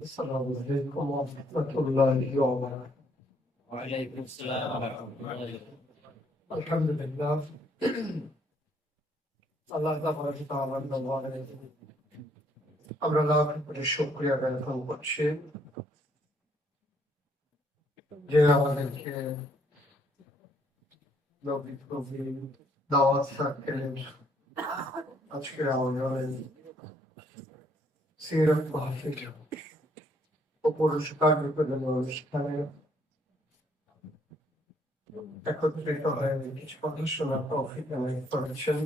السلام عليكم ورحمة الله وبركاته. وعليكم السلام ورحمة الله وبركاته. الحمد لله. আল্লাহ তাআলার দরবারে আমরা লাখ কোটি শুকরিয়া জ্ঞাপন করছি যে আমাদেরকে নবীর কবি দাওয়াত সার্কেলের আজকে আমাদের সিরাত মাহফিল ও পুরস্কার বিতরণ অনুষ্ঠানে একত্রিত হয়ে কিছু কথা শোনার তৌফিক আমাদের করেছেন।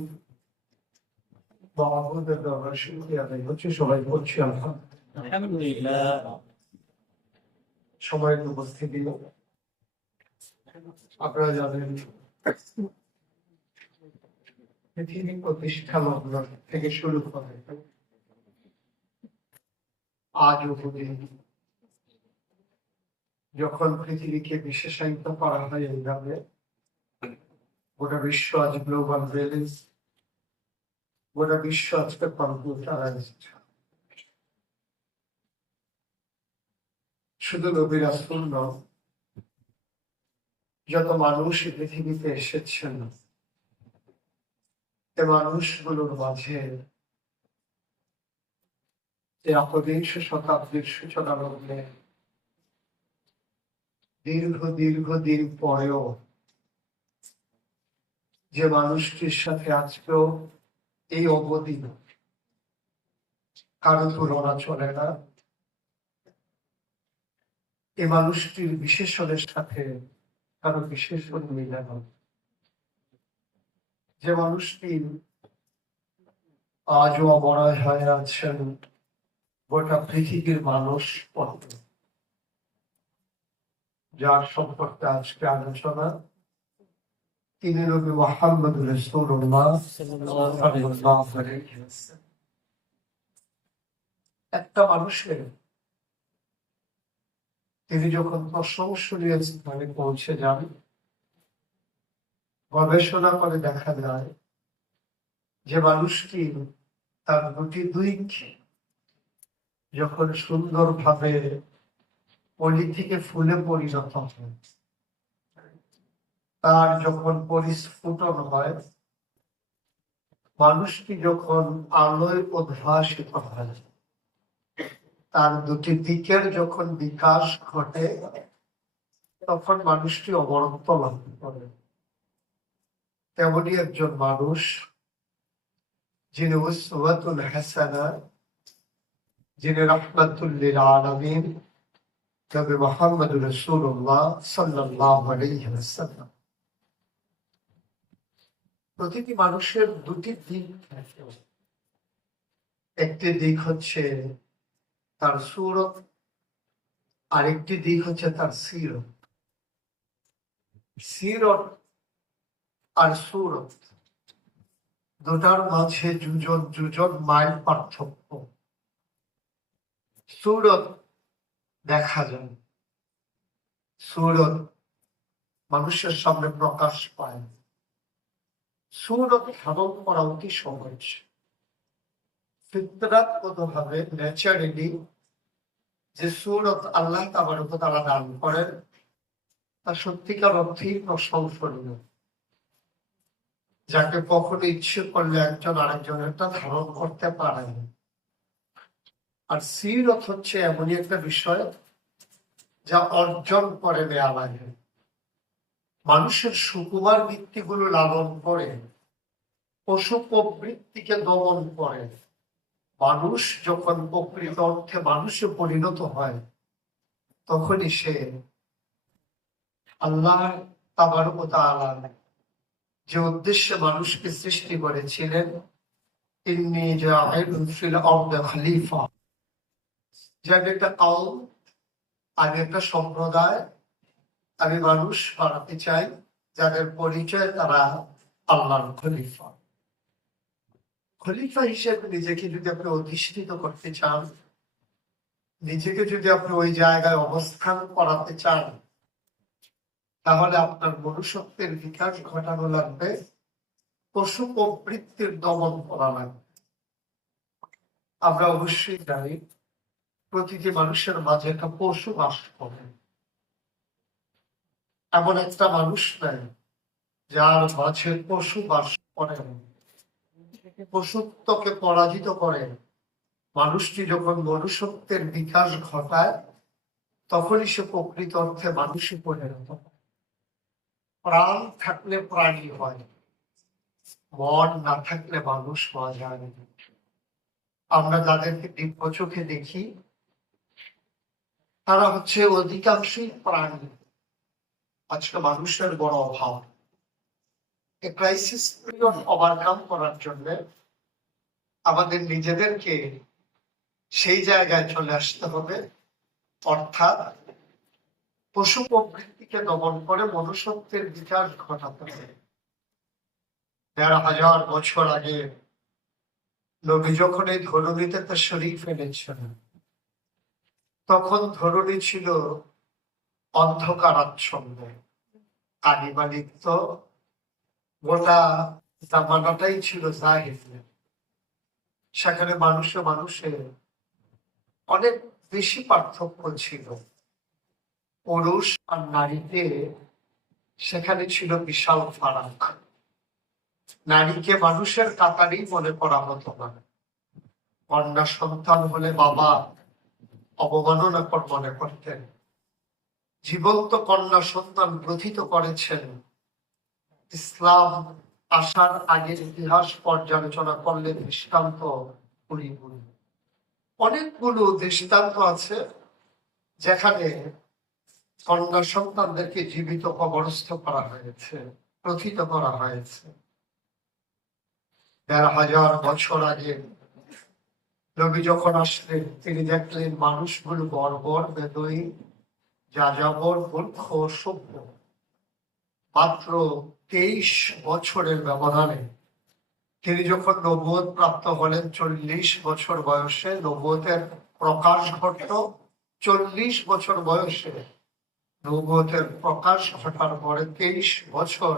মাহবুবের দরবারে শুকরিয়া আদায় করছি, সবাই বলছি আলহামদুলিল্লাহ। আলহামদুলিল্লাহ। সময়ের উপস্থিতি আপনারা জানেন পৃথিবী প্রতিষ্ঠা লগ্ন থেকে শুরু করে আজ অবধি যখন পৃথিবীকে বিশেষায়িত করা হয় এইভাবে, গোটা বিশ্ব আজ গ্লোবাল ভিলেজ, গোটা বিশ্ব আজকে কম্পিউটারাইজড। শুধু নবী রাসূল নয়, যত মানুষ এই পৃথিবীতে এসেছেন এ মানুষগুলোর মাঝে যে একবিংশ শতাব্দীর সূচনা লগ্নে দীর্ঘ দিন পরেও যে মানুষটির সাথে আজকেও এই অবধি কারো তুলনা চলে না, এই মানুষটির বিশেষণের সাথে কারো বিশেষণ মিলে না। যে মানুষটি আজও অমরায় হয়ে আছেন গোটা পৃথিবীর মানুষ পথ, যার সম্পর্কে আজকে আলোচনা, তিনি নবী মুহাম্মদ রাসূলুল্লাহ সাল্লাল্লাহু আলাইহি ওয়াসাল্লাম। একটা মানুষের তিনি যখন প্রশংসনীয় স্থানে পৌঁছে যান, গবেষণা করে দেখা যায় যে মানুষটি তার দুটি দিক যখন সুন্দরভাবে কলি থেকে ফুলে পরিণত হয়, তার যখন পরিস্ফুটন হয়, মানুষটি যখন আলোয় উদ্ভাসিত হয়, তার দুটি দিকের যখন বিকাশ ঘটে, তখন মানুষটি অমরত্ব লাভ করে। তেমনি একজন মানুষ যিনি উসওয়াতুল হাসানা, যিনি রাহমাতুল লিল আলামিন, নবী মুহাম্মদ রাসূলুল্লাহ সাল্লাল্লাহু আলাইহি ওয়াসাল্লাম। প্রতিটি মানুষের দুটি দিক থাকে, একটি দিক হচ্ছে তার সূরত, আরেকটি দিক হচ্ছে তার সীরত। সীরত আর সূরত দুটার মাঝে যুজন মাইল পার্থক্য। সূরত দেখা যায়, সূরত মানুষের সামনে প্রকাশ পায়, সূরত ধারণ করা অতি সহজ। ফিতরাতগতভাবে ন্যাচারালি যে সূরত আল্লাহ তাবারক ওয়া তাআলা দান করেন, তা সত্যিকার অর্থেই প্রশংসনীয়, যাকে কখনো ইচ্ছে করলে একজন আরেকজনেরটা ধারণ করতে পারে না। আর সীরত হচ্ছে এমনই একটা বিষয় যা অর্জন করে নেওয়া লাগে। মানুষের সুকুমার বৃত্তিগুলো লালন করে, পশু প্রবৃত্তিকে দমন করে। মানুষ যখন প্রকৃত অর্থে মানুষে পরিণত হয়, তখনই সে আল্লাহ তাবারক ওয়া তাআলা যে উদ্দেশ্যে মানুষকে সৃষ্টি করেছিলেন, ইন্নী জাইলুন ফিল আরদি খলিফা, যে আমি একটা কওম, আমি একটা সম্প্রদায়, আমি মানুষ বানাতে চাই যাদের পরিচয় তারা আল্লাহর খলিফা। খলিফা হিসেবে নিজেকে যদি আপনি অধিষ্ঠিত করতে চান, নিজেকে যদি আপনি ওই জায়গায় অবস্থান করাতে চান, তাহলে আপনার মনুষ্যত্বের বিকাশ ঘটানো লাগবে, পশু প্রবৃত্তির দমন করা লাগবে। আমরা অবশ্যই জানি প্রতিটি মানুষের মাঝে একটা পশু বাস করে। এমন একটা মানুষ নাই যার মাঝে পশু বাস করে না। পশুত্বকে পরাজিত করে মানুষটি যখন মনুষ্যত্বের বিকাশ ঘটায়, তখনই সে প্রকৃত অর্থে মানুষই পরিণত হয়। প্রাণ থাকলে প্রাণী হয়, মন না থাকলে মানুষ হওয়া যায় না। আমরা যাদেরকে দিব্য চোখে দেখি তারা হচ্ছে অধিকাংশই প্রাণী। আজকে মানুষের বড় অভাব। এই ক্রাইসিস পিরিয়ড ওভারকাম করার জন্য আমাদের নিজেদেরকে সেই জায়গায় চলে আসতে হবে, অর্থাৎ পশু প্রকৃতিকে দমন করে মনুষ্যত্বের বিকাশ ঘটাতে হবে। ১,৫০০ বছর আগে নবী যখন এই ধরণীতে তার শরীর ফেলেছেন, তখন ধরণী ছিল অন্ধকারাচ্ছন্ন, কালিমালিপ্ত, গোটা জামানাটাই ছিল জাহির। সেখানে মানুষে মানুষে অনেক বেশি পার্থক্য ছিল। পুরুষ আর নারীতে সেখানে ছিল বিশাল ফারাক। নারীকে মানুষের কাতারই মনে করা হতো না। কন্যা সন্তান হলে বাবা অবমাননা কর মনে করতেন। জীবন্ত কন্যা সন্তান গ্রথিত করেছেন ইসলাম আসার আগের ইতিহাস পর্যালোচনা করলে দৃষ্টান্ত পরিপূর্ণ। অনেকগুলো দৃষ্টান্ত আছে যেখানে কন্যা সন্তানদেরকে জীবিত কবরস্থ করা হয়েছে, প্রথিত করা হয়েছে। ১,৫০০ বছর আগে নবী যখন আসলেন, তিনি দেখলেন মানুষগুলো বর্বর, বেদুইন, যাযাবর, মূর্খ, সভ্য। মাত্র ২৩ বছরের ব্যবধানে তিনি যখন নবুয়ত প্রাপ্ত হলেন, ৪০ বছর বয়সে নবুয়তের প্রকাশ ঘটল। ৪০ বছর বয়সে নবুয়তের প্রকাশ ঘটার পরে ২৩ বছর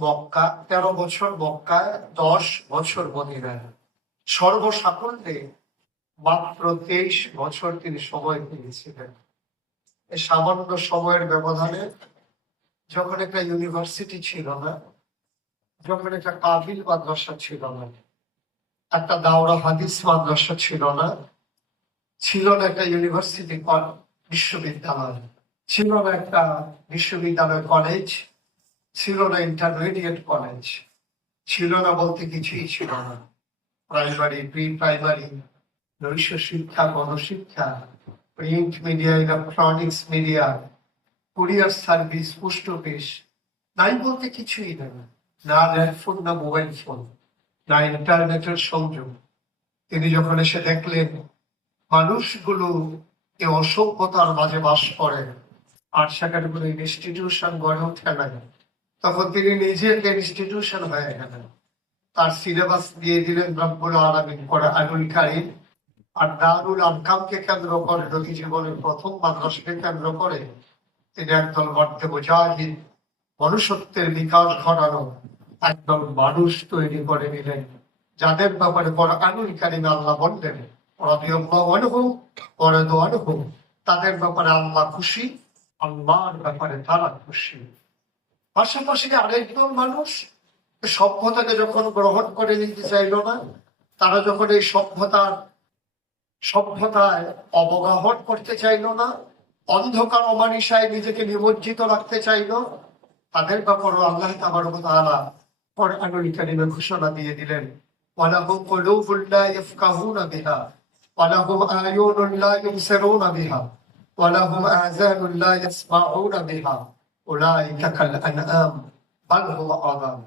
মক্কা, ১৩ বছর মক্কায়, ১০ বছর মদিনায়। সর্বসাকুল্যে মাত্র ২৩ বছর তিনি সময় পেয়েছিলেন। এই সামান্য সময়ের ব্যবধানে যখন একটা ইউনিভার্সিটি ছিল না, যখন একটা কাবিল মাদ্রাসা ছিল না, একটা দাওরা হাদিস মাদ্রাসা ছিল না, ছিল না একটা ইউনিভার্সিটি বিশ্ববিদ্যালয়, ছিল না একটা বিশ্ববিদ্যালয় কলেজ, ছিল না ইন্টারমিডিয়েট কলেজ, ছিল না বলতে কিছুই ছিল না। প্রাইমারি, প্রি প্রাইমারি, নৈশ শিক্ষা, গণশিক্ষা, print media, electronics media, courier service, post office, নাই বলতে কিছুই নেই। না ল্যান্ডফোন, না মোবাইল ফোন, না ইন্টারনেটের সংযোগ। তিনি যখন এসে দেখলেন মানুষগুলো এই অসভ্যতার মাঝে বাস করে আর সেখানে কোনো ইনস্টিটিউশন গড়ে ওঠে না, তখন তিনি নিজে একটা ইনস্টিটিউশন হয়ে গেলেন। তার সিলেবাস দিয়ে দিলেন রব্বুল আলামিন কোরআনুল কারীম। আর দারুল আরকামকে কেন্দ্র করে, নবী জীবনের প্রথম মাদ্রাসাকে কেন্দ্র করে তিনি একদল মর্দে মুজাহিদ, মনুষ্যত্বের বিকাশ ঘটানো একদল মানুষ তৈরি করে নিলেন, যাদের ব্যাপারে কোরআনুল কারীমে আল্লাহ বললেন রাদিয়াল্লাহু আনহু ওয়া রাদু আনহু, তাদের ব্যাপারে আল্লাহ খুশি, আল্লাহর ব্যাপারে তারা খুশি। পাশাপাশি আরেকদল মানুষ সভ্যতাকে যখন গ্রহণ করে নিতে চাইল না, তারা যখন এই সভ্যতায় অবগাহন করতে চাইল না, অন্ধকার অমানিসায় নিজেকে নিমজ্জিত রাখতে চাইল, তাদের ব্যাপারে আল্লাহ তাবারক ওয়া তাআলা কোরআনুল কারীমে ঘোষণা দিয়ে দিলেন ওয়ালাহুম কুলুবুন লা ইয়াফকাহুনা বিহা ওয়ালাহুম আ'য়ুনুন লা ইবসিরুনা বিহা ওয়ালাহুম আযানুন লা ইয়াসমাউনা বিহা উলাইকা কাল আনআম বাল হুম আযাম।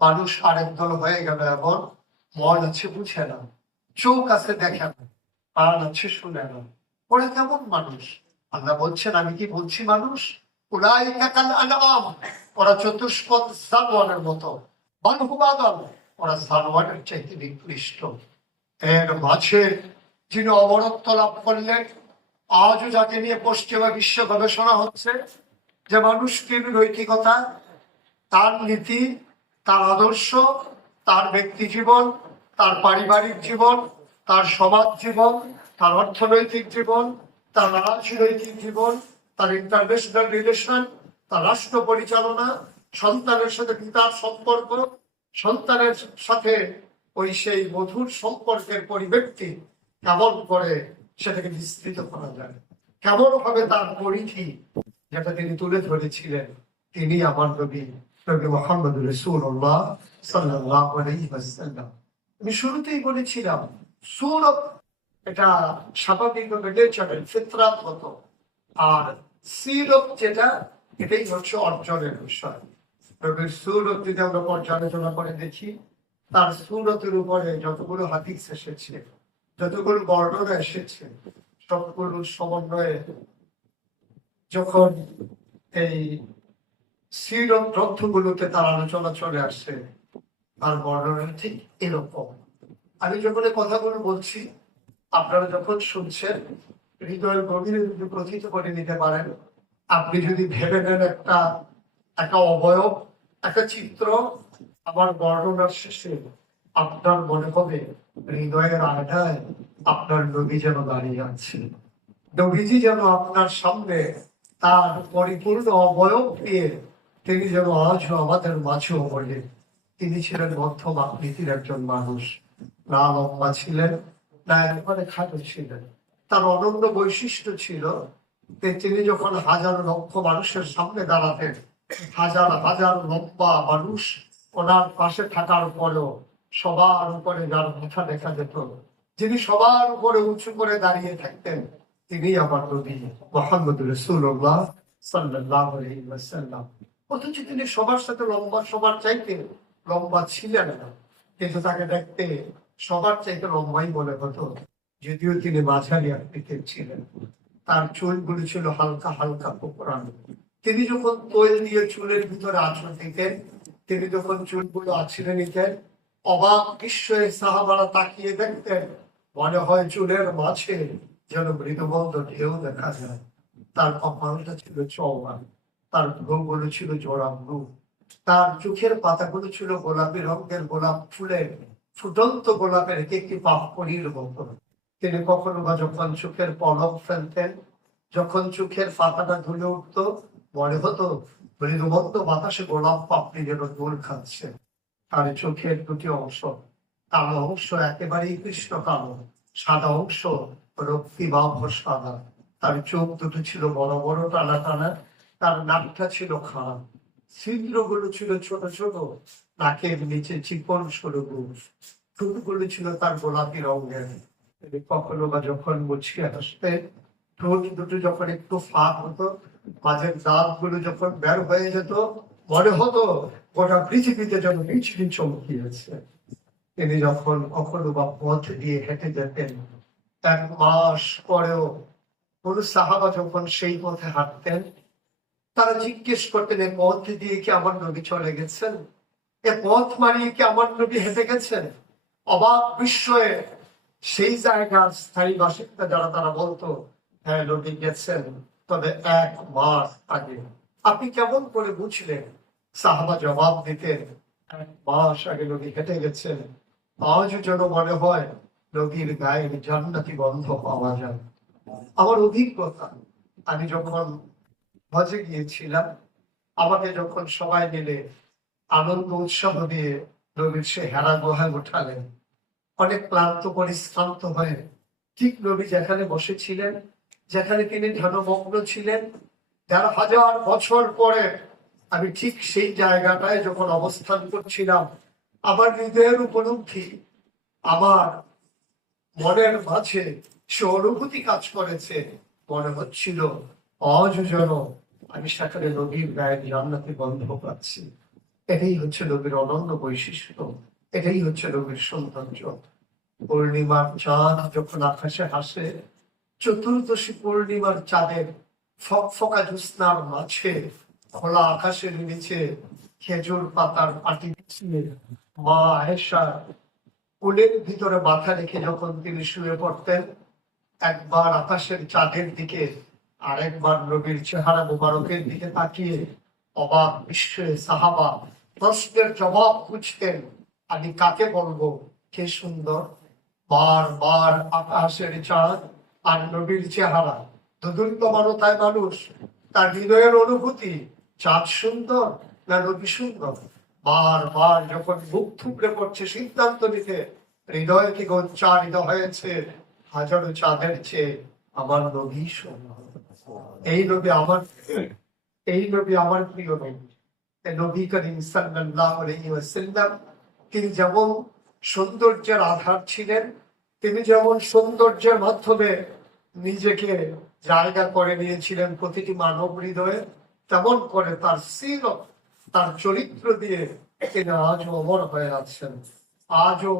মানুষ আরেক দল হয়ে গেল, এমন মন আছে বুঝে না, চোখ আছে দেখে না, কান আছে শুনে না। ওরা কেমন মানুষ? আল্লাহ বলছেন, আমি কি বলছি মানুষ? উলাইকা কাল আনআম, ওরা চতুষ্পদ জানোয়ারের মতো, বাল হুম আযাম, ওরা জানোয়ারের চাইতে নিকৃষ্ট। এর মাঝে যিনি অমরত্ব লাভ করলেন, আজও যাকে নিয়ে পশ্চিমা বিশ্ব গবেষণা হচ্ছে, যে মানুষটির নৈতিকতা, তার নীতি, তার আদর্শ, তার ব্যক্তি জীবন, তার পারিবারিক জীবন, তার সমাজ জীবন, তার অর্থনৈতিক জীবন, তার রাজনৈতিক জীবন, তার ইন্টারন্যাশনাল রিলেশন, তার রাষ্ট্র পরিচালনা, সন্তানের সাথে পিতার সম্পর্ক, সন্তানের সাথে ওই সেই মধুর সম্পর্কের পরিব্যক্তি কেমন করে সেটাকে বিস্তৃত করা যায়, কেমন ভাবে তার পরিধি যেটা তিনি তুলে ধরেছিলেন, তিনি আমার নবী নবী মুহাম্মদ রাসূলুল্লাহ সাল্লাল্লাহু আলাইহি ওয়াসাল্লাম। আমি শুরুতেই বলেছিলাম সূরত এটা স্বাভাবিকভাবে নেচারের ফিতরাতগত, আর সিরত যেটা এটাই হচ্ছে অর্জনের বিষয়। নবীর সূরত যদি আমরা পর্যালোচনা করে দেখি, তার সূরতের উপরে যতগুলো হাদিস এসেছে, যতগুলো বর্ণনা এসেছে, সবগুলো সমন্বয়ে যখন এই সিরত গ্রন্থগুলোতে তার আলোচনা চলে আসছে, আর বর্ণনা ঠিক এরকম। আমি যখন এই কথাগুলো বলছি, আপনারা যখন শুনছেন হৃদয়ের গভীরে যদি প্রথিত করে নিতে পারেন, আপনি যদি ভেবে নেন একটা একটা অবয়ব, একটা চিত্র, আমার বর্ণনার শেষে আপনার মনে হবে হৃদয়ের আয়নায় আপনার নবী যেন দাঁড়িয়ে আছে। নবীজি যেন আপনার সামনে তার পরিপূর্ণ অবয়ব দিয়ে তিনি যেন আজও আমাদের মাঝেও বলেন। তিনি ছিলেন মধ্যম আকৃতির একজন মানুষ, না লম্বা ছিলেন না একেবারে খাটো ছিলেন। তার অনন্য বৈশিষ্ট্য ছিল যে তিনি যখন হাজার লক্ষ মানুষের সামনে দাঁড়াতেন, হাজার হাজার লম্বা মানুষ ওনার পাশে থাকার পরেও সবার উপরে যার মাথা দেখা যেত, যিনি সবার উপরে উঁচু করে দাঁড়িয়ে থাকতেন, তিনি আমার নবী মুহাম্মদ রাসূলুল্লাহ সাল্লাল্লাহু আলাইহি ওয়াসাল্লাম। অথচ তিনি সবার সাথে লম্বা, সবার চাইতে লম্বা ছিলেন না, কিন্তু তাকে দেখতে সবার চাইতে লম্বাই মনে হতো, যদিও তিনি মাঝারি আকৃতির ছিলেন। তার চুলগুলো ছিল হালকা হালকা কোঁকড়ানো। তিনি যখন তৈল দিয়ে চুলের ভিতরে আঁচড় দিতেন, তিনি যখন চুলগুলো আছড়ে নিতেন, অবাক বিস্ময়ে সাহাবারা তাকিয়ে দেখতেন, মনে হয় চুলের মাঝে যেন মৃদুমন্দ ঢেউ দেখা যায়। তার কপালটা ছিল চওড়া, তার ভ্রুগুলো ছিল জোড়া ভ্রু, তার চোখের পাতাগুলো ছিল গোলাপি রঙের, গোলাপ ফুলের ফুটন্ত গোলাপের একটি পাপড়ির মতো। তিনি কখনো বা যখন চোখের পলক ফেলতেন, যখন চোখের পাতাটা ধুলে উঠতো, মনে হতো মৃদুমন্দ বাতাসে গোলাপ পাপড়ি যেন দোল খাচ্ছে। তার চোখের দুটি অংশ, কালো অংশ একেবারেই কৃষ্ণ কালো, সাদা অংশ রক্তিমাভ সাদা। তার চোখ দুটো ছিল বড় বড় টানা টানা, তার নাকটা ছিল খাড়া, ছিদ্রগুলো ছিল ছোট ছোট, নাকের নিচে চিকন সরু গোঁফ, ঠোঁটগুলো ছিল তার গোলাপি রঙের। তিনি কখনো বা যখন মুচকে হাসতেন, ঠোঁট দুটো যখন একটু ফাঁক হতো, মাঝের দাঁত গুলো যখন বের হয়ে যেত, মনে হতো গোটা পৃথিবীতে যেন বিজলি চমকিয়েছে। তিনি যখন কখনো বা পথ দিয়ে হেঁটে যেতেন, 1 মাস পরেও কোন সাহাবা যখন সেই পথে হাঁটতেন, তারা জিজ্ঞেস করতেন, এ পথ দিয়ে কি আমার নবী চলে গেছেন? এ পথ মারিয়ে কি আমার নবী হেঁটে গেছেন? অবাক বিস্ময়ে সেই জায়গার স্থায়ী বাসিন্দা যারা, তারা বলতো, হ্যাঁ নবী গেছেন, তবে 1 মাস আগে। আপনি কেমন করে বুঝলেন? সাহাবা জবাব দিতেন, 1 মাস আগে নবী হেঁটে গেছেন। আজও যেন মনে হয় নবীর গায়ে জান্নাতি গন্ধ পাওয়া যায়। আমার অভিজ্ঞতা, আমি যখন হজে গিয়েছিলাম, আমাকে যখন সবাই মিলে আনন্দ উৎসব দিয়ে নবীর সে হেরা গুহায় উঠালেন, অনেক ক্লান্ত পরিশ্রান্ত হয়ে ঠিক নবী যেখানে বসেছিলেন, যেখানে তিনি ধ্যানমগ্ন ছিলেন, ১,৫০০ বছর পরে আমি ঠিক সেই জায়গাটায় যখন অবস্থান করছিলাম, আমার হৃদয়ের উপলব্ধি, আমার মনের মাঝে সে অনুভূতি কাজ করেছে, মনে হচ্ছিল আজ যেন আমি সেখানে নবীর গায়ের জান্নাতি গন্ধ পাচ্ছি। এটাই হচ্ছে নবীর অনন্য বৈশিষ্ট্য, এটাই হচ্ছে নবীর সৌন্দর্য। পূর্ণিমার চাঁদ যখন আকাশে হাসে, চতুর্দশী পূর্ণিমার চাঁদের ফকফকা জ্যোৎস্নার মাঝে, খোলা আকাশের নিচে খেজুর পাতার পাটি বিছিয়ে মা আয়েশা কোলের ভিতরে মাথা রেখে যখন তিনি শুয়ে পড়তেন, একবার আকাশের চাঁদের দিকে আর একবার নবীর চেহারা মুবারকের দিকে তাকিয়ে অবাক বিস্ময়ে সাহাবা প্রশ্নের জবাব খুঁজতেন, আমি কাকে বলবো কে সুন্দর? বারবার আকাশের চাঁদ আর নবীর চেহারা, দুদুল্যমানতায় মানুষ, তার হৃদয়ের অনুভূতি, চাঁদ সুন্দর না নবী সুন্দর। বারবার যখন বুক থুবড়ে পড়ছে সিদ্ধান্ত নিতে, হৃদয় থেকে উচ্চারিত হয়েছে, হাজারো চাঁদের চেয়ে আমার নবী সুন্দর। এই নবী আমার, এই নবী আমার প্রিয় নবী। এই নবী করিম সাল্লাল্লাহু আলাইহি ওয়াসাল্লাম, তিনি যেমন সৌন্দর্যের আধার ছিলেন, তিনি যেমন সৌন্দর্যের মাধ্যমে নিজেকে জায়গা করে নিয়েছিলেন প্রতিটি মানব হৃদয়ে, তেমন করে তার সিরত, তার চরিত্র দিয়ে তিনি আজও অমর হয়ে আছেন। আজও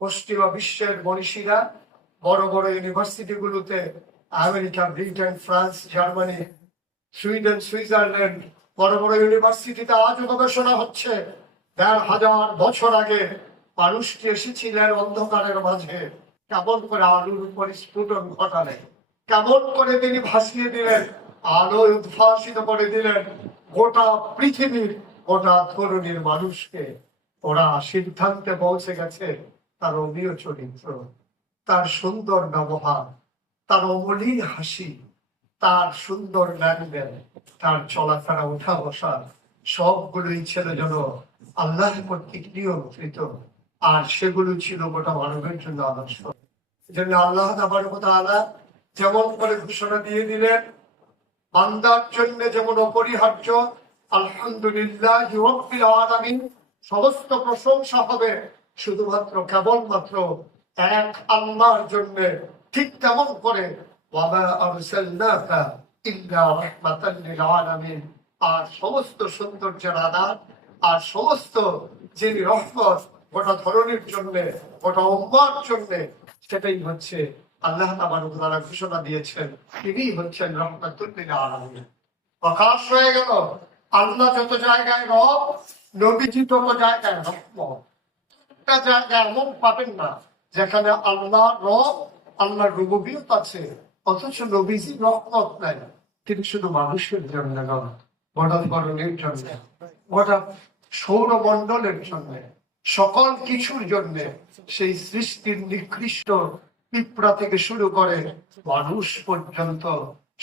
পশ্চিমা বিশ্বের মনীষীরা বড় বড় ইউনিভার্সিটিগুলোতে, America, Britain, France, Germany, Sweden, Switzerland, বড় বড় ইউনিভার্সিটিতে আজও গবেষণা হচ্ছে ১,৫০০ বছর আগে মানুষটি এসেছিলেন অন্ধকারের মাঝে, কেমন করে আলোর উপর স্ফুটন ঘটালেন, কেমন করে তিনি ভাসিয়ে দিলেন, আলো উদ্ভাসিত করে দিলেন গোটা পৃথিবীর, গোটা তরুণীর মানুষকে। ওরা সিদ্ধান্তে পৌঁছে গেছে তার অমীয় চরিত্র, তার সুন্দর ব্যবহার, তার অমলিন হাসি, তার সুন্দর লেনদেন, তার চলাফেরা, উঠা বসা, সবগুলোই ছিল যেন আল্লাহ কর্তৃক নিয়ন্ত্রিত, আর সেগুলো ছিল গোটা মানবের জন্য আদর্শ। এজন্য আল্লাহ তাআলা যেমন করে ঘোষণা দিয়ে দিলেন, বান্দার জন্য যেমন অপরিহার্য আলহামদুলিল্লাহি রাব্বিল আলামিন, সমস্ত প্রশংসা হবে শুধুমাত্র কেবলমাত্র এক আল্লাহর জন্য, ঠিক তেমন করে ওয়ামা আরসালনাকা ইল্লা রাহমাতাল লিল আলামিন, আর সমস্ত সৌন্দর্যের আধার আর সমস্ত যিনি রহমত গোটা ধরনের জন্য, গোটা উম্মার জন্য, সেটাই হচ্ছে আল্লাহ তাআলা ঘোষণা দিয়েছেন, তিনিই হচ্ছেন রহমাতুল লিল আলামিন। প্রকাশ হয়ে গেল আল্লাহ যত জায়গায় রব, নবীজি তত জায়গায় রহমত। একটা জায়গা এমন পাবেন না যেখানে আল্লাহ রব, আল্লাহর রুবুবিয়ত আছে, অথচ নবীজি রহমত নাই। তিনি শুধু মানুষের জন্য নন, গোটা ধরনের জন্য, গোটা সৌরমণ্ডলের জন্য, সকল কিছুর জন্য, সেই সৃষ্টির নিকৃষ্ট পিঁপড়া থেকে শুরু করে মানুষ পর্যন্ত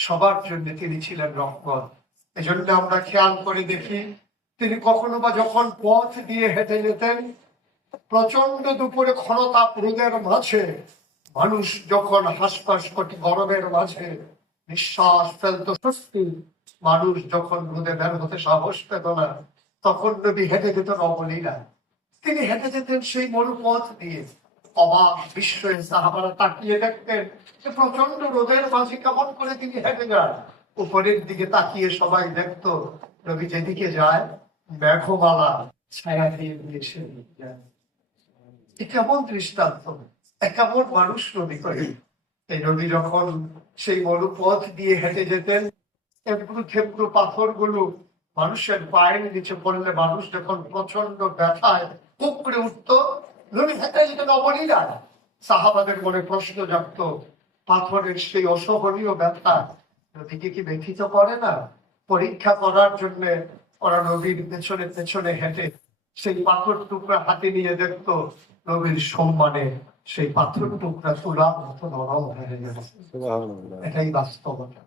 সবার জন্য তিনি ছিলেন রহমত। এজন্য আমরা খেয়াল করে দেখি, তিনি কখনো বা যখন পথ দিয়ে হেঁটে যেতেন, প্রচন্ড দুপুরে খরতাপ রোদের মাঝে মানুষ যখন হাসপাস করতে গরমের মাঝে নিঃশ্বাস ফেলত স্বস্তি, মানুষ যখন রোদে বের হতে সাহস পেত না, তখন নবী হেঁটে যেতেন অবলীলা। তিনি হেঁটে যেতেন সেই মরুপথ দিয়ে, অবাক বিস্ময়ে সাহাবারা তাকিয়ে দেখতেন যে প্রচন্ড রোদের মাঝে কেমন করে তিনি হেঁটে যান। উপরের দিকে তাকিয়ে সবাই দেখত নবী যেদিকে যায় মেঘমালা ছায়া দিয়ে এসে যায়। কেমন দৃষ্টান্ত, কেমন মানুষ নবী করে। এই নবী যখন সেই মরুপথ দিয়ে হেঁটে যেতেন, এবড়ো খেবড়ো পাথরগুলো মানুষের পায়ের নিচে পড়লে মানুষ যখন প্রচন্ড ব্যথায় কুঁকড়ে উঠত, নবী হেঁটে যেতেন অবলীলা। সাহাবাদের মনে প্রশ্ন জাগত, পাথরের সেই অসহনীয় ব্যথা নবীকে কি ব্যথিত করে না? পরীক্ষা করার জন্য ওরা নবীর পেছনে পেছনে হেঁটে সেই পাথর টুকরা হাতে নিয়ে দেখত নবীর সম্মানে সেই পাথর টুকরা তুলার মতো নরম হয়ে গেছে। এটাই বাস্তবতা,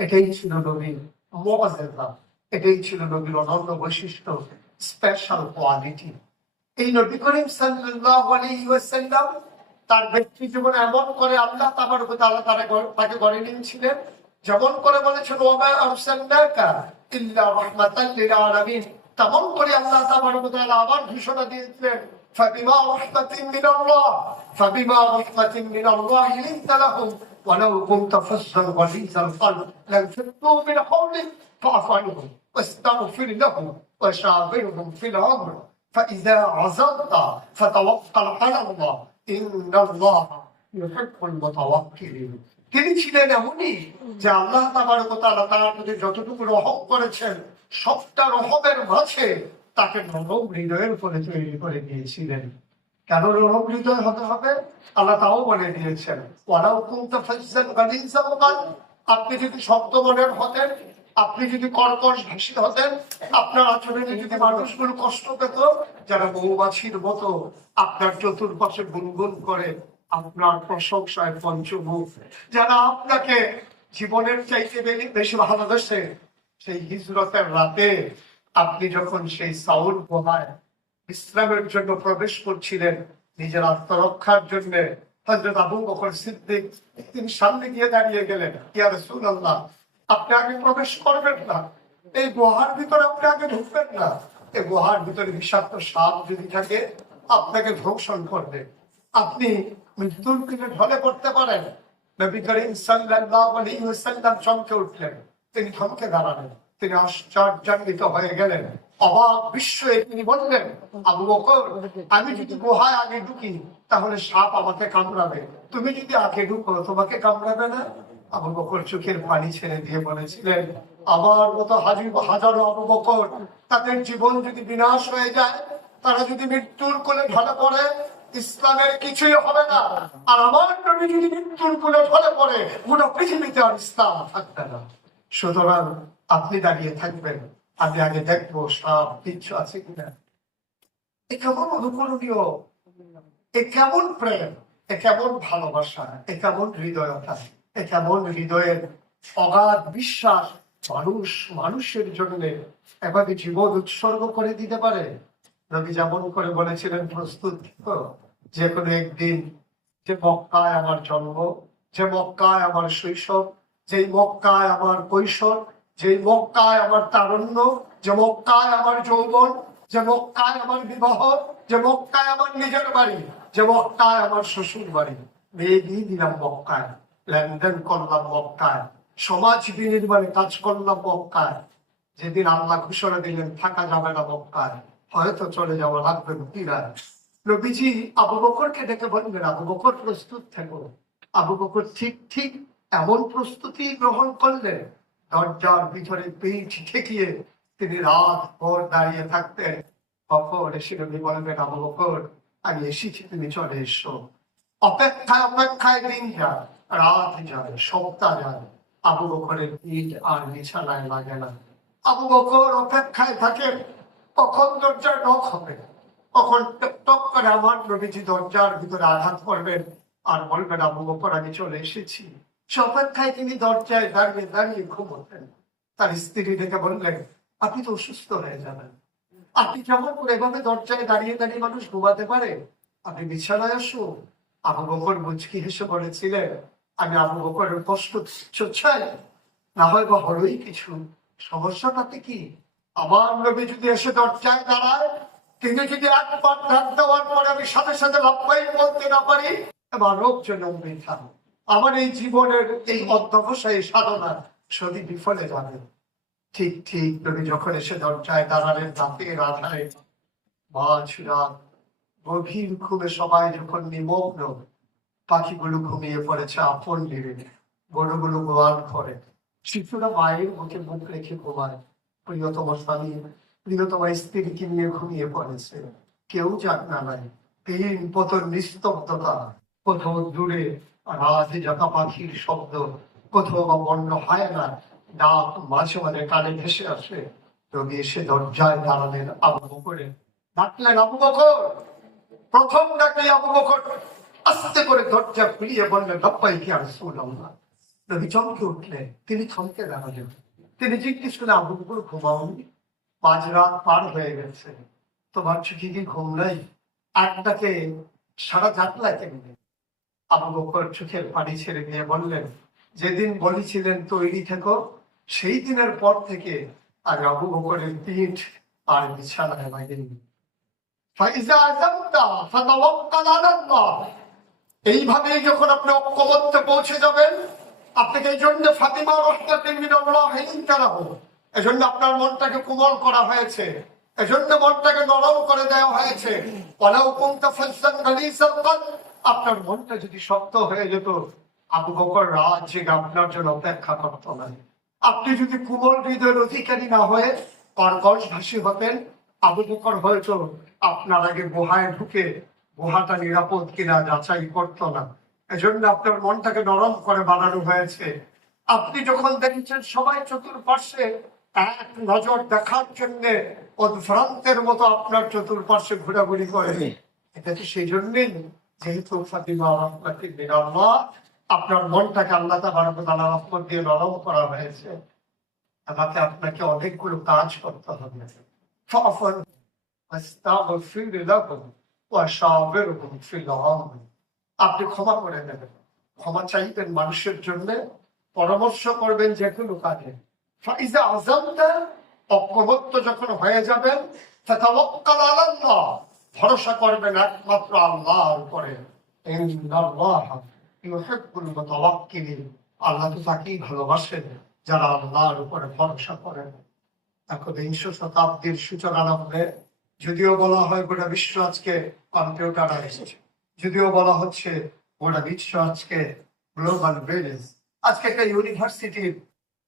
এটাই ছিল নবীর মুআজিজা, এটাই ছিল নবীর অনন্য বৈশিষ্ট্য, স্পেশাল কোয়ালিটি। এই নবী করিম সাল্লাল্লাহু আলাইহি ওয়াসাল্লাম তার ব্যক্তি জীবনে এমন করে আল্লাহ তাকে গড়ে নিয়েছিলেন, যেমন করে বলেছেন ওয়ামা আরসালনাকা ইল্লা রাহমাতাল লিল আলামিন, তেমন করে আল্লাহ তাআলা আবার ঘোষণা দিয়েছিলেন ফাবিমা রাহমাতিন মিনাল্লাহ লিনতা লাহুম ওয়ালাউ কুনতা ফাজ্জান গালিযাল কলব লানফাদ্দু মিন হাওলিক ফা'ফু আনহুম ওয়াস্তাগফির লাহুম ওয়াশাবিরহুম ফিল আমর ফাইযা আযালতা ফাতাওয়াক্কাল আলাল্লাহ ইন্নাল্লাহা ইউহিব্বুল মুতাওয়াক্কিলিন। তিনি ছিলেন এমনই যে আল্লাহ তাআলা তার প্রতি যতটুকু রহম করেছেন, সবটা রহমের মাঝে তাকে নরম হৃদয়ের উপরে তৈরি করে দিয়েছিলেন। কেন নরম হৃদয় হতে হবে? আল্লাহ তাও বলে দিয়েছেন ওয়ালাউ কুনতা ফাজ্জান গালিযাল কলব, আপনি যদি শক্ত মনের হতেন আপনি যদি কর্কশ ভাষী হতেন, আপনার আচরণে যদি মানুষগুলো কষ্ট পেত, যারা মৌমাছির মতো আপনার চতুর্পাশে গুনগুন করে আপনার প্রশংসায় পঞ্চমুখ, যারা আপনাকে জীবনের চাইতে বেশি ভালোবাসে, সেই হিজরতের রাতে আপনি যখন সেই সাউল গুহায় ইসলামের জন্য প্রবেশ করছিলেন, নিজের আত্মরক্ষার জন্য, হযরত আবু বকর সিদ্দিক তিনি সামনে গিয়ে দাঁড়িয়ে গেলেন, ইয়া রাসূলুল্লাহ, আপনি আগে প্রবেশ করবেন না, এই গুহার ভিতরে আপনি আগে ঢুকবেন না, এই গুহার ভিতরে বিষাক্ত সাপ যদি থাকে আপনাকে ধ্বংসন করবে, আপনি মৃত্যুর দিকে ঢলে পড়তে পারেন। নবী করিম সাল্লাল্লাহু আলাইহি ওয়াসাল্লাম চমকে উঠলেন, তিনি থমকে দাঁড়ালেন, তিনি আশ্চর্যান্বিত হয়ে গেলেন, অবাক বিস্ময়ে তিনি বললেন, আবু বকর, আমি যদি গুহায় আগে ঢুকি তাহলে সাপ আমাকে কামড়াবে, তুমি যদি আগে ঢুকো তোমাকে কামড়াবে না? আবু বকর চোখের পানি ছেড়ে দিয়ে বলেছিলেন, আমার মতো হাজারো আবু বকর, তাদের জীবন যদি বিনাশ হয়ে যায়, তারা যদি মৃত্যুর কোলে ঢলে পড়ে, ইসলামের কিছুই হবে না। আর আমার নবী যদি মৃত্যুর কোলে ঢলে পড়ে, গোটা পৃথিবীতে আর ইসলাম থাকবে না। সুতরাং আপনি দাঁড়িয়ে থাকবেন, আমি আগে দেখবো সব কিছু আছে কিনা। এ কেমন অনুকরণীয়, এ কেমন প্রেম, এ কেমন ভালোবাসা, এ কেমন হৃদয়তা, এ কেমন হৃদয়ের অগাধ বিশ্বাস। মানুষ মানুষের জন্য এভাবে জীবন উৎসর্গ করে দিতে পারে। নবী যেমন করে বলেছিলেন, প্রস্তুত থেকো, যে কোনো একদিন, যে মক্কায় আমার জন্ম, যে মক্কায় আমার শৈশব, যেই মক্কায় আমার কৈশোর, যেই মক্কায় আমার তারুণ্য, যে মক্কায় আমার যৌবন, যে মক্কায় আমার বিবাহ, যে মক্কায় আমার নিজের বাড়ি, যে মক্কায় আমার শ্বশুর বাড়ি, মেয়ে দিয়ে দিলাম মক্কায়, লেনদেন করলাম মক্কায়, সমাজ বিনির্মাণে কাজ করলাম মক্কায়। যেদিন আল্লাহ ঘোষণা দিলেন থাকা যাবে না মক্কায়, হয়তো চলে যাওয়া লাগবে মদিনায়, নবীজি আবু বকরকে ডেকে বলবেন, আবু বকর প্রস্তুত থেকো। আবু বকর ঠিক ঠিক এমন প্রস্তুতি গ্রহণ করলেন, দরজার ভিতরে পিঠ ঠেকিয়ে তিনি রাত ভোর দাঁড়িয়ে থাকতেন। কখন এসে নবী বলবেন, আবু বকর আমি এসেছি, তুমি চলে এসো। অপেক্ষায় অপেক্ষায় দিন যায়, রাত যায়, সপ্তাহ যায়, আবু বকরের পিঠ আর বিছানায় লাগে না। আবু বকর অপেক্ষায় থাকেন, কখন দরজার নখ হবে, কখন টক করে আমার নবীজি দরজার ভিতরে আঘাত করবেন আর বলবেন, আবু বকর আমি চলে এসেছি। সে অপেক্ষায় তিনি দরজায় দাঁড়িয়ে দাঁড়িয়ে ঘুমোতেন। তার স্ত্রী দেখে বললেন, আপনি তো অসুস্থ হয়ে যাবেন, আপনি কেমন করে এভাবে দরজায় দাঁড়িয়ে দাঁড়িয়ে মানুষ ঘুমাতে পারে, আপনি বিছানায় আসুন। আবু বকর মুচকি হেসে বলেছিলেন, আমি আবু বকরের কষ্ট চাই, না হয় বা হলোই কিছু, সমস্যাটাতে কি? আমার নবী যদি এসে দরজায় দাঁড়ায়, তিনি যদি একবার ডাক দেওয়ার পরে আমি সাথে সাথে লাফাই বলতে না পারি, আমার রোগ জন্য বৃথা, আমার এই জীবনের এই অধ্যবসায়ী সাধনা সবই বিফলে যাবে। ঠিক ঠিক নবী যখন এসে দরজায় দাঁড়ালেন, রাতের আধারে, মাঝ রাত, গভীর ঘুমে সবাই যখন নিমগ্ন, পাখিগুলো ঘুমিয়ে পড়েছে আপন নিরিবিলি, গরুগুলো গোয়াল করে, শিশুরা মায়ের মুখে মুখ রেখে ঘুমায়, প্রিয়তম স্বামী প্রিয়তম স্ত্রীকে নিয়ে ঘুমিয়ে পড়েছে, কেউ জাগনা নাই, তিন পতন নিস্তব্ধতা, কোথাও দূরে রাধে জাকা পাখির শব্দ, কোথাও বা বন্য হয় না ডাক মাঝে মাঝে কানে ভেসে আসে। রবি এসে দরজায় দাঁড়ালেন, আবু বকরে ডাকলেন, আবু বকর। প্রথম ডাকলে আবু বকর আস্তে করে দরজা খুলিয়ে বললেন, লব্বাইক ইয়া রাসূলুল্লাহ। নবী চমকে উঠলেন, তিনি থমকে দাঁড়ালেন, তিনি জিজ্ঞেস করলেন, আবু বকর ঘুমাওনি? মাঝ রাত পার হয়ে গেছে, তোমার চোখে কি ঘুম নাই? একটাকে সারা জাগলায় কেমনি? আবু বকর চোখের পানি ছেড়ে দিয়ে বললেন, যেদিন বলেছিলেন তৈরি থেকো, সেই দিনের পর থেকে আর আবু বকরের পিঠ আর বিছানায় লাগেনি। এইভাবেই যখন আপনি ঐক্যবদ্ধে পৌঁছে যাবেন, আপনাকে এই জন্য ফাতিমা এজন্য আপনার মনটাকে কোমল করা হয়েছে, এজন্য মনটাকে নরম করে দেওয়া হয়েছে। আপনার মনটা যদি শক্ত হয়ে যেত, আবু বকর রাত জেগে আপনার জন্য অপেক্ষা করতো না। আপনি যদি কোমল হৃদয়ের অধিকারী না হয়ে কর্কশ ভাষী হতেন, আবু বকর হয়তো আপনার আগে গুহায় ঢুকে গুহাটা নিরাপদ কিনা যাচাই করতো না। এজন্য আপনার মনটাকে নরম করে বানানো হয়েছে। আপনি যখন দেখেছেন সবাই চতুর্পার্শ্বে এক নজর দেখার জন্য উদ্ভ্রান্তের মতো আপনার চতুর্পার্শ্বে ঘোরাঘুরি করে, এটা তো সেই জন্যই, যেহেতু ফাতিমা আপনাকে বিনাল্লাহ, আপনার মনটাকে আল্লাহ তাবারক ওয়া তাআলা রহমত দিয়ে নরম করা হয়েছে। আমাকে আপনাকে অনেকগুলো কাজ করতে হবে। ফাফান আস্তাগফির লাহুম ওয়া শাবিরহুম ফিল আমর। আপনি ক্ষমা করে নেবেন, ক্ষমা চাইবেন মানুষের জন্য, পরামর্শ করবেন যে কোনো কাজে। ফাইজা আযামতা, ঐক্যবদ্ধ যখন হয়ে যাবেন, ফাতাওয়াক্কাল আলাল্লাহ, ভরসা করবেন একমাত্র আল্লাহর উপরে। ইন্নাল্লাহ ইউহিব্বুল মুতাওয়াক্কিলিন, আল্লাহ তো তাকেই ভালোবাসেন যারা আল্লাহর উপরে ভরসা করেন। একবিংশ শতাব্দীর সূচনা লগ্নে যদিও বলা হয় গোটা বিশ্ব আজকে কম্পিউটারাইজড, যদিও বলা হচ্ছে গোটা বিশ্ব আজকে গ্লোবাল ভিলেজ, আজকে একটা ইউনিভার্সিটির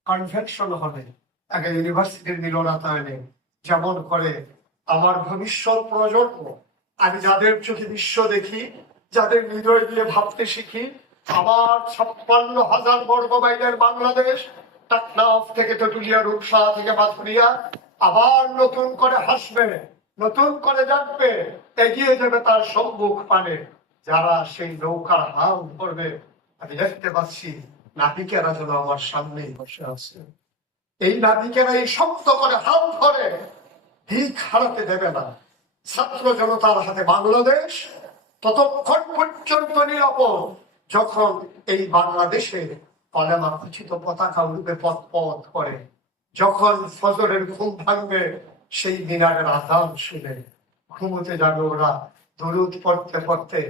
কনভেনশন হবে, একটা ইউনিভার্সিটির মিলনায়তনে, যেমন করে আমার ভবিষ্যৎ প্রজন্ম, আমি যাদের চোখে বিশ্ব দেখি, যাদের হৃদয় দিয়ে ভাবতে শিখি, আবার 56,000 বর্গ মাইলের বাংলাদেশ, টাকনাফ থেকে তেঁতুলিয়া, রূপসা থেকে পাথুরিয়া আবার নতুন করে হাসবে, নতুন করে জাগবে, এগিয়ে যাবে তার সম্মুখ পানে। যারা সেই নৌকার হাল ধরবে, আমি দেখতে পাচ্ছি নাবিকেরা যেন আমার সামনেই বসে আছে। এই নাবিকেরা এই শক্ত করে হাল ধরে, দিক হারাতে দেবে না। ছাত্র জনতার হাতে বাংলাদেশ ততক্ষণ পর্যন্ত নিরাপদ যখন এই বাংলাদেশে কলেমা খচিত পতাকা উড়বে পথ পথ করে, যখন ফজরের ঘুম ভাঙবে সেই মিনারের আযান শুনে, ঘুমোতে যাবে ওরা দরুদ পড়তে পড়তে,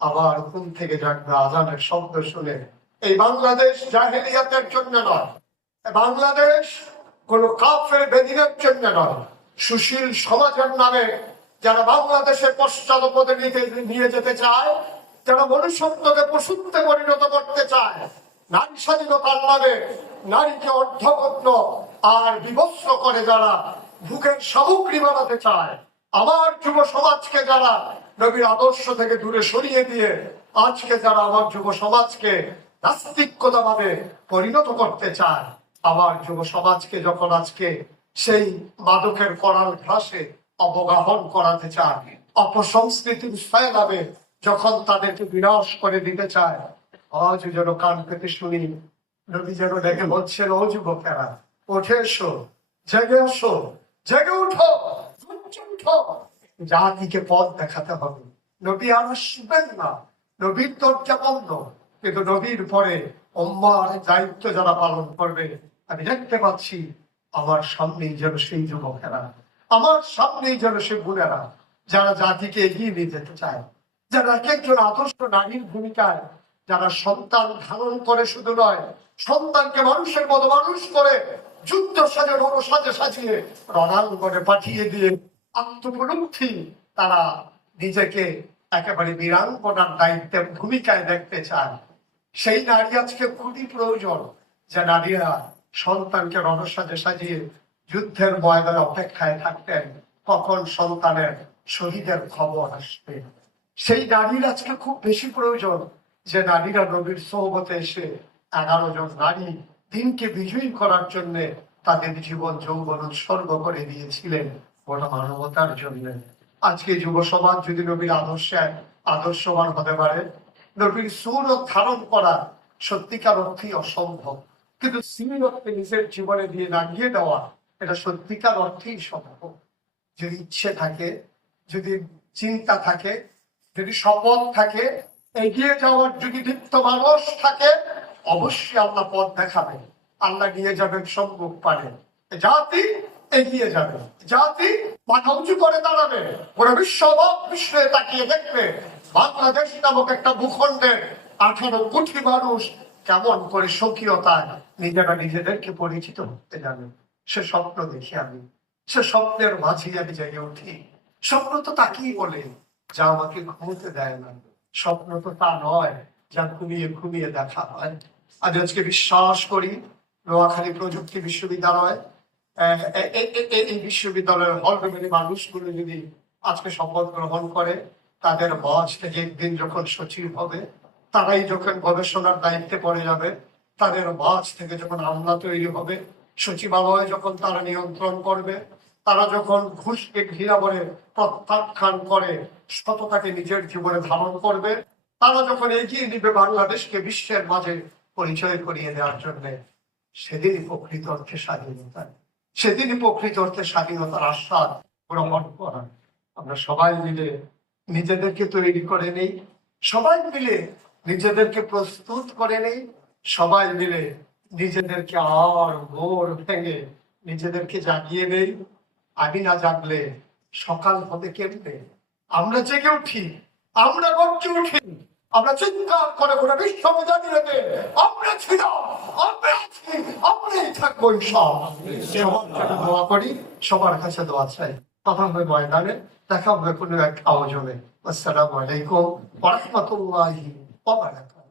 আবার ঘুম থেকে জাগবে আযানের শব্দ শুনে। এই বাংলাদেশ জাহেলিয়াতের জন্য নয়, বাংলাদেশ কোন কাফের বেদিনের জন্য নয়, সুশীল সমাজের নামে যারা বাংলাদেশে পশ্চাদপদে নিয়ে যেতে চায়, যারা মনুষ্যত্বকে পশুত্বে পরিণত করতে চায়, নারী স্বাধীনতার নামে নারীকে অর্ধগণ্য আর বিভৎস করে যারা বুকের সামগ্রী বানাতে চায়, আমার যুব সমাজকে যারা নবীর আদর্শ থেকে দূরে সরিয়ে দিয়ে আজকে যারা আমার যুব সমাজকে নাস্তিকতা ভাবে পরিণত করতে চায়, আমার যুব সমাজকে যখন আজকে সেই মাদকের করাল ঘাসে অবগাহন করাতে চায়, অপসংস্কৃতির ফেলাবে যখন তাদেরকে বিনাশ করে দিতে চায়, আজ যেন কান পেতে শুনি নবী যেন ডেকে বলছেন, ও যুবকেরা উঠে এসো, জেগে আসো, জেগে উঠো, উঠো, জাতিকে পথ দেখাতে হবে। নবী আর আসবেন না, নবীর দরজা বন্ধ, কিন্তু নবীর পরে উম্মার দায়িত্ব যারা পালন করবে, আমি দেখতে পাচ্ছি আমার সামনেই যেন সেই যুবকেরা, আমার সামনেই যেন সে বোনেরা, যারা জাতিকে এগিয়ে নিয়ে যেতে চায়, যারা এক একজন আদর্শ নারীর ভূমিকায়, যারা সন্তান ধারণ করে শুধু নয়, সন্তানকে মানুষের মতো মানুষ করে যুদ্ধ সাজে সাজে সাজিয়ে রণাঙ্গনে পাঠিয়ে দিয়ে আত্মপলব্ধি তারা নিজেকে একেবারে বীরাঙ্গনার দায়িত্বের ভূমিকায় দেখতে চায়। সেই নারী আজকে খুবই প্রয়োজন, যে নারীরা সন্তানকে রণসাজে সাজিয়ে যুদ্ধের ময়দানে অপেক্ষায় থাকতেন কখন সন্তানের শহীদের খবর আসবে। সেই নারীর আজকে খুব বেশি প্রয়োজন, যে নারীরা নবীর সোহবতে এসে 11 জন নারী দিনকে বিজয়ী করার জন্য তাদের জীবন যৌবন উৎসর্গ করে দিয়েছিলেন গোটা মানবতার জন্য। আজকে যুব সমাজ যদি নবীর আদর্শবান হতে পারে, নবীর সুরত ধারণ করা সত্যিকার অর্থেই অসম্ভব, কিন্তু সিরতকে নিজের জীবনে দিয়ে লাগিয়ে দেওয়া এটা সত্যিকার অর্থেই সম্ভব। যদি ইচ্ছে থাকে, যদি চিন্তা থাকে, যদি শপথ থাকে, এগিয়ে যাওয়ার যদি দীপ্ত মানুষ থাকে, অবশ্যই আল্লাহ পথ দেখাবে, আল্লাহ নিয়ে যাবেন সম্মুখ পারে। জাতি এগিয়ে যাবে, জাতি মাথা উঁচু করে দাঁড়াবে, পুরো বিশ্বে তাকিয়ে দেখবে বাংলাদেশ নামক একটা ভূখণ্ডের 18 কোটি মানুষ কেমন করে স্বকীয়তায় নিজেরা নিজেদেরকে পরিচিত করতে যাবে। সে স্বপ্ন দেখি আমি, সে স্বপ্নের মাঝে আমি জেগে উঠি। স্বপ্ন তো তাকেই বলে যা আমাকে ঘুমোতে দেয় না, স্বপ্ন তো তা নয় যা ঘুমিয়ে ঘুমিয়ে দেখা হয়। আজ আজকে বিশ্বাস করি নোয়াখালী প্রযুক্তি বিশ্ববিদ্যালয়, এই বিশ্ববিদ্যালয়ের হলরুমের মানুষগুলো যদি আজকে শপথ গ্রহণ করে, তাদের মাঝ থেকে একদিন যখন সচিব হবে, তারাই যখন গবেষণার দায়িত্বে পড়ে যাবে, তাদের মাঝ থেকে যখন আমলা তৈরি হবে, সচিবালয় যখন তারা নিয়ন্ত্রণ করবে, তারা যখন ঘুষকে ঘৃণা বলে প্রত্যাখ্যান করে সততাকে নিজের জীবনে ধারণ করবে, তারা যখন এগিয়ে নিবে বাংলাদেশকে বিশ্বের মাঝে পরিচয় করিয়ে দেওয়ার জন্য, সেদিনই প্রকৃত অর্থে স্বাধীনতা, সেদিনই প্রকৃত অর্থে স্বাধীনতার আস্বাদ গ্রহণ করা। আমরা সবাই মিলে নিজেদেরকে তৈরি করে নেই, সবাই মিলে নিজেদেরকে প্রস্তুত করে নেই, সবাই মিলে নিজেদেরকে আর ভোর ভেঙে নিজেদেরকে জাগিয়ে নেই। আমি না জাগলে সকাল হবে কেমনে? আমরা জেগে উঠি, আমরা গর্জে উঠি, আমরা চিৎকার করে করে বিশ্বকে জানিয়ে দেবে আমরা ছিলাম, আমরা আছি, আমরাই থাকবো ইনশাআল্লাহ। সবার জন্য দোয়া করি, সবার কাছে দোয়া চাই। কথা হবে ময়দানে, দেখা হবে কোনো এক আয়োজনে। আসসালামু আলাইকুম ওয়া রাহমাতুল্লাহি ওয়া বারাকাতুহু।